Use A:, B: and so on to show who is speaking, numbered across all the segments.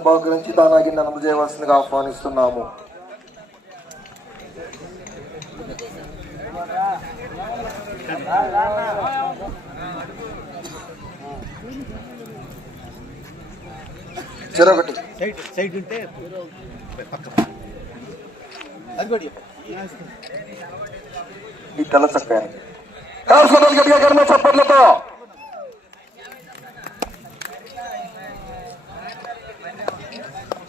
A: గిన్నెను బహుకరించి దానా గిన్నె అందజేయవలసిందిగా ఆహ్వానిస్తున్నాము. చెరొకటి.
B: సైడ్ సైడ్ ఉంటే
A: ఈ తెల్ల కాల్సుకుంటారు గట్టిగా కర్మ చప్పట్లతో.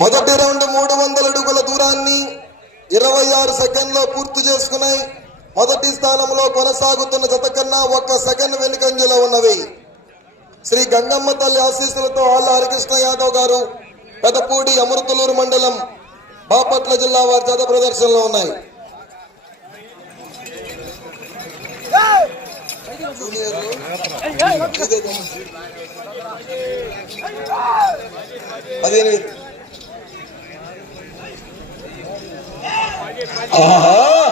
A: మొదటి రౌండ్ మూడు వందల అడుగుల దూరాన్ని ఇరవై ఆరు సెకండ్లో పూర్తి చేసుకున్నాయి. మొదటి స్థానంలో కొనసాగుతున్న జత కన్నా ఒక్క సెకండ్ వెనుకంజలో ఉన్నవి. శ్రీ గంగమ్మ తల్లి ఆశీస్సులతో ఆళ్ళ హరికృష్ణ యాదవ్ గారు పెదపూడి అమృతలూరు మండలం బాపట్ల జిల్లా వారి జత ప్రదర్శనలో ఉన్నాయి. పదిహేను ఆహా!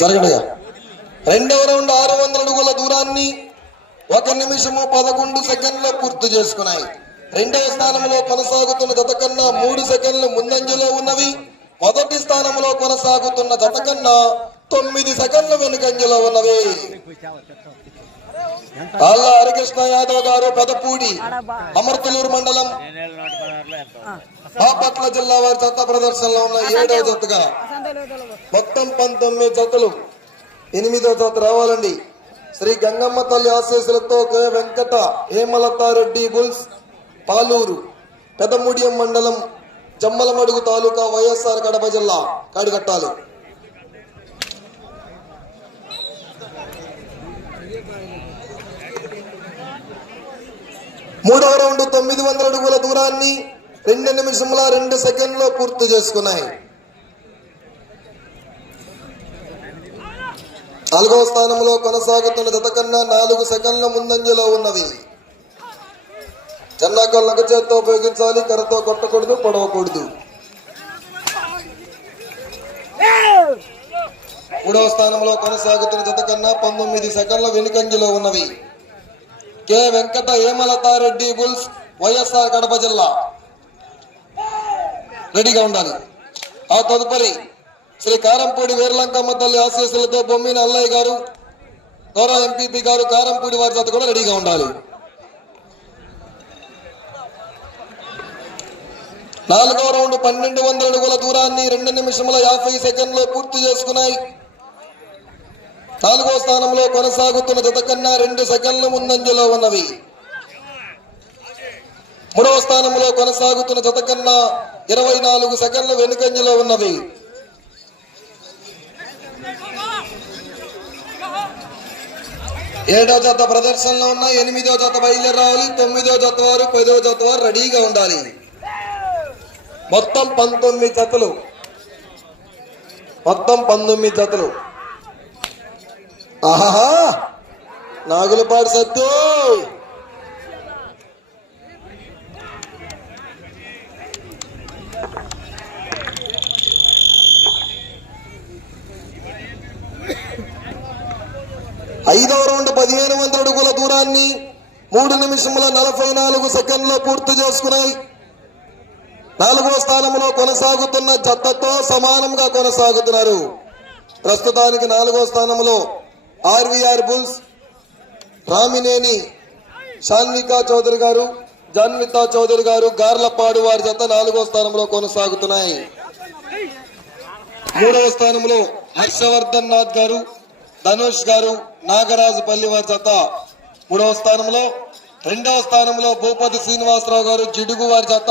A: జరగడయా? రెండవ రౌండ్ ఆరు వందల అడుగుల దూరాన్ని ఒక నిమిషము పదకొండు సెకండ్లో పూర్తి చేసుకున్నాయి. రెండవ స్థానంలో కొనసాగుతున్న జత కన్నా మూడు సెకండ్లు ముందంజలో ఉన్నవి. మొదటి స్థానంలో కొనసాగుతున్న జత కన్నా తొమ్మిది సెకండ్లు వెనుకంజలో ఉన్నవి. అల్ల హరికృష్ణ యాదవ్ గారు పెదపూడి అమర్తలూరు మండలం బాపట్ల జిల్లా వారి జత ప్రదర్శనలో ఉన్న ఏడవ జతగా మొత్తం పంతొమ్మిది జతలు ఎనిమిదో జత రావాలండి. శ్రీ గంగమ్మ తల్లి ఆశీస్సులతో కె. వెంకట హేమలతారెడ్డి బుల్స్ పాలూరు పెదముడియం మండలం జమ్మలమడుగు తాలూకా వైఎస్ఆర్ కడప జిల్లా కాడికట్టాలి మూడవ రౌండ్ తొమ్మిది వందల అడుగుల దూరాన్ని రెండు నిమిషముల రెండు సెకండ్లో పూర్తి చేసుకున్నాయి. నాలుగవ స్థానంలో కొనసాగుతున్న జత కన్నా నాలుగు సెకండ్ల ముందంజలో ఉన్నవి. చెన్నాకల్ చేత్తో ఉపయోగించాలి కర్రతో కొట్టకూడదు పొడవకూడదు. మూడవ స్థానంలో కొనసాగుతున్న జత కన్నా పంతొమ్మిది సెకండ్ల వెనుకంజలో ఉన్నవి. K Venkata Hemalathareddy bulls YSR Kadapa జిల్లా. రెడీగా ఉండాలి. ఆ తదుపరి శ్రీ కారంపూడి వీరలంకమ్మ తల్లి ఆశీస్సులతో బొమ్మిన అల్లయ్య గారు గౌరవ ఎంపీపీ గారు కారంపూడి వారి జత కూడా రెడీగా ఉండాలి. నాలుగో రౌండ్ పన్నెండు వందల అడుగుల దూరాన్ని రెండు నిమిషముల యాభై సెకండ్లో పూర్తి చేసుకున్నాయి. నాలుగో స్థానంలో కొనసాగుతున్న జత కన్నా రెండు సెకండ్లు ముందంజలో ఉన్నవి. మూడవ స్థానంలో కొనసాగుతున్న జత కన్నా ఇరవై నాలుగు సెకండ్లు వెనుకంజలో ఉన్నవి. ఏడో జత ప్రదర్శనలో ఉన్న ఎనిమిదో జత బయలుదేరాలి తొమ్మిదో జత వారు పదో జత వారు రెడీగా ఉండాలి. మొత్తం పంతొమ్మిది జతలు. మొత్తం పంతొమ్మిది జతలు. ఆహా నాగులపాడు సత్తు! ఐదవ రౌండ్ పదిహేను వందల అడుగుల దూరాన్ని మూడు నిమిషముల నలభై నాలుగు సెకండ్లో పూర్తి చేసుకున్నాయి. నాలుగో స్థానంలో కొనసాగుతున్న జట్టతో సమానంగా కొనసాగుతున్నారు. ప్రస్తుతానికి నాలుగో స్థానంలో ఆర్వీఆర్ బుల్స్ రామినేని శాన్వికా చౌదరి గారు జాన్వితా చౌదరి గారు గార్లపాడు వారి జత నాలుగో స్థానంలో కొనసాగుతున్నాయి. మూడవ స్థానంలో హర్షవర్ధన్ నాథ్ గారు ధనుష్ గారు నాగరాజు పల్లి వారి జత. మూడవ స్థానంలో రెండవ స్థానంలో భూపతి శ్రీనివాసరావు గారు జిడుగు వారి జత.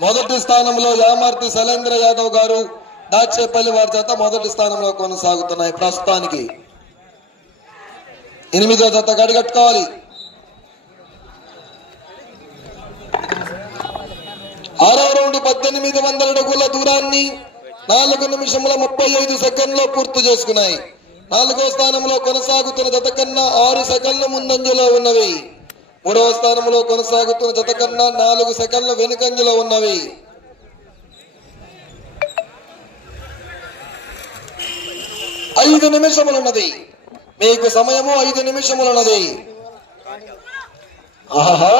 A: మొదటి స్థానంలో యామార్తి శైలేంద్ర యాదవ్ గారు దాచేపల్లి వారి జత మొదటి స్థానంలో కొనసాగుతున్నాయి ప్రస్తుతానికి. ఎనిమిదో జత గడిగట్టుకోవాలి ఆరో రౌండ్ పద్దెనిమిది వందల అడుగుల దూరాన్ని నాలుగు నిమిషముల ముప్పై ఐదు సెకండ్లో పూర్తి చేసుకున్నాయి. నాలుగో స్థానంలో కొనసాగుతున్న జత కన్నా ఆరు సెకండ్లు ముందంజలో ఉన్నవి. మూడవ స్థానంలో కొనసాగుతున్న జత కన్నా నాలుగు సెకండ్లు వెనుకంజలో ఉన్నవి. ఐదు నిమిషములున్నది. మీకు సమయము ఐదు నిమిషములున్నది. ఆహా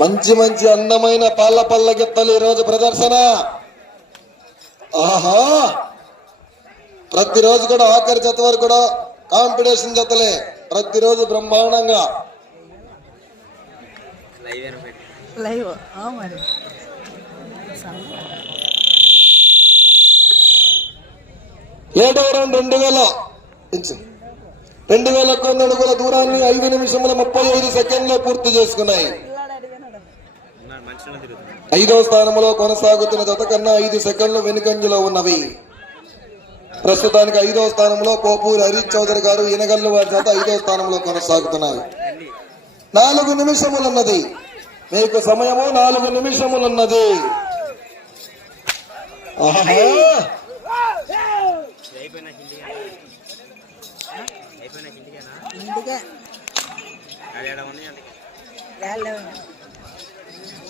A: మంచి మంచి అందమైన పాల పళ్ళ గిత్తలు ఈ రోజు ప్రదర్శన. ఆహా ప్రతిరోజు కూడా ఆఖరి జత వరకు కూడా కాంపిటీషన్ జతలే. ప్రతిరోజు బ్రహ్మాండంగా.
C: లైవ్ ఆ మరి.
A: ఏడవ రౌండ్ రెండు వేల. రెండు వేల కొన్ని అడుగుల దూరాన్ని ఐదు నిమిషముల ముప్పై ఐదు సెకండ్లో పూర్తి చేసుకున్నాయి. ఐదవ స్థానంలో కొనసాగుతున్న జత కన్నా ఐదు సెకండ్లు వెనుకంజలో ఉన్నవి. ప్రస్తుతానికి ఐదవ స్థానంలో పోపూరి హరీష్ చౌదరి గారు ఇనగల్లు వారి జత ఐదవ స్థానంలో కొనసాగుతున్నారు నాలుగు నిమిషములున్నది. మీకు సమయము నాలుగు నిమిషములున్నది.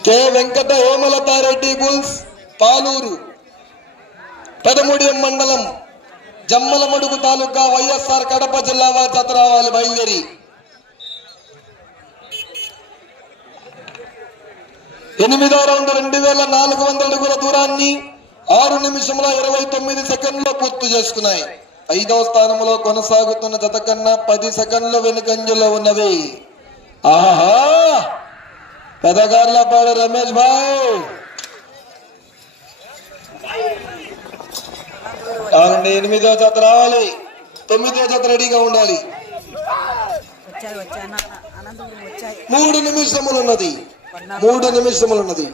A: K Venkata Hemalathareddy bulls Paluru. పెదముడియం మండలం జమ్మలమడుగు తాలూకా వైఎస్ఆర్ కడప జిల్లా వారి రావాలి బయలుదేరి. ఎనిమిదో రౌండ్ రెండు వేల నాలుగు వందల అడుగుల దూరాన్ని ఆరు నిమిషముల ఇరవై తొమ్మిది సెకండ్లో పూర్తి చేసుకున్నాయి. ఐదవ స్థానంలో కొనసాగుతున్న జత కన్నా పది సెకండ్ల వెనుకంజలో ఉన్నవి. ఆహా! పెదగార్లపాడు రమేష్ భాయ్ కావండి ఎనిమిదో జత రావాలి. తొమ్మిదో జత రెడీగా ఉండాలి. మూడు నిమిషములు ఉన్నది. మూడు నిమిషములు ఉన్నది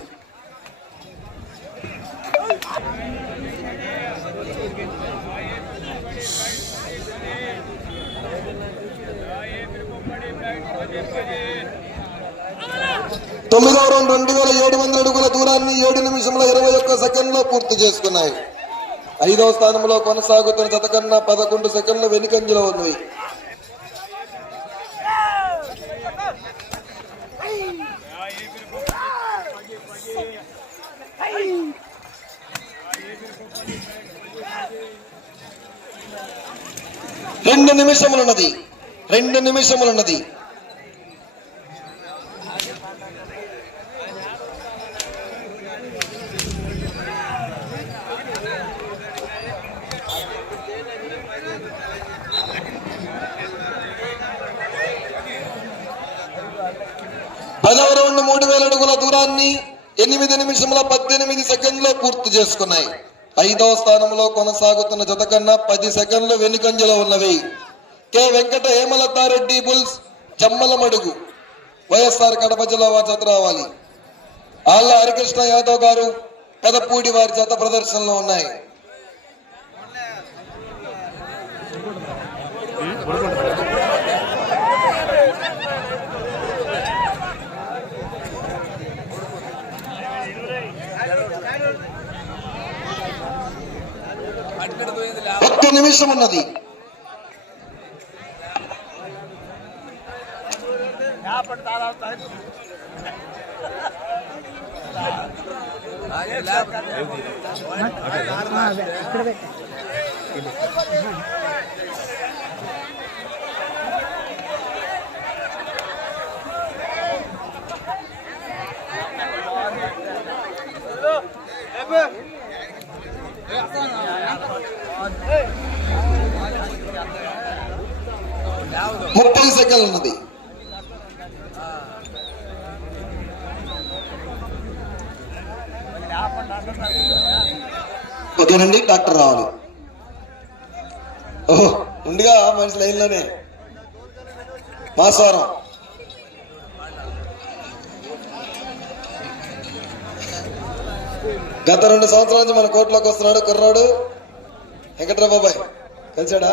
A: తొమ్మిదవ రౌండ్ రెండు వేల ఏడు వందల అడుగుల దూరాన్ని ఏడు నిమిషంలో ఇరవై ఒక్క సెకండ్లో పూర్తి చేసుకున్నాయి. ఐదవ స్థానంలో కొనసాగుతున్న జత కన్నా పదకొండు సెకండ్లు వెనుకంజలో ఉన్నవి. రెండు నిమిషములున్నది. రెండు నిమిషములున్నది పదవ రౌండ్ మూడు వేల అడుగుల దూరాన్ని ఎనిమిది నిమిషముల పద్దెనిమిది సెకండ్లో పూర్తి చేసుకున్నాయి. ఐదవ స్థానంలో కొనసాగుతున్న జత కన్నా పది సెకండ్లు వెనుకంజలో ఉన్నవి. K. Venkata Hemalathareddy bulls Jammalamadugu YSR Kadapa జిల్లా వారి జత రావాలి. ఆళ్ళ హరికృష్ణ యాదవ్ గారు పెదపూడి వారి జత ప్రదర్శనలో ఉన్నాయి. ఒక్క నిమిషం ఉన్నది.
C: ఇక్కడ ఉంది
A: వెనకాల ఓకేనండి డాక్టర్ రావాలి. ఓహో ఉండిగా మనిషి లైన్లోనే. మాసవరం గత రెండు సంవత్సరాల నుంచి మన కోర్టులోకి వస్తున్నాడు కుర్రాడు. వెంకట్రాబాబాయ్ కలిసాడా?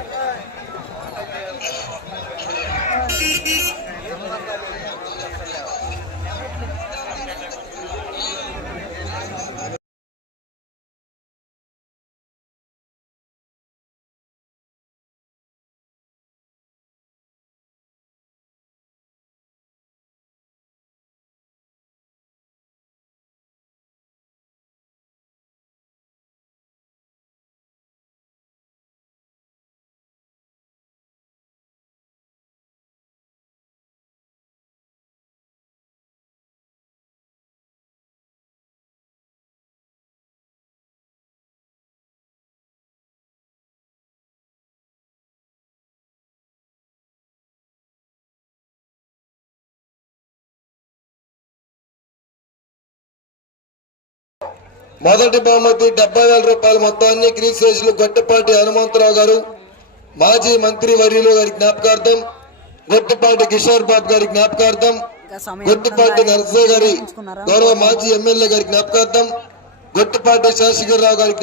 A: మొదటి బహుమతి డెబ్బై వేల రూపాయల మొత్తాన్ని క్రీశేషులు గొట్టపాటి హనుమంతరావు గారు మాజీ మంత్రి వర్యులు గారి జ్ఞాపకార్థం గొట్టపాటి కిషోర్ బాబు గారి జ్ఞాపకార్థం గొట్టపాటి నరసయ్య గారి? గౌరవ మాజీ ఎమ్మెల్యే గారి జ్ఞాపకార్థం గొట్టపాటి శేషగిరిరావు గారి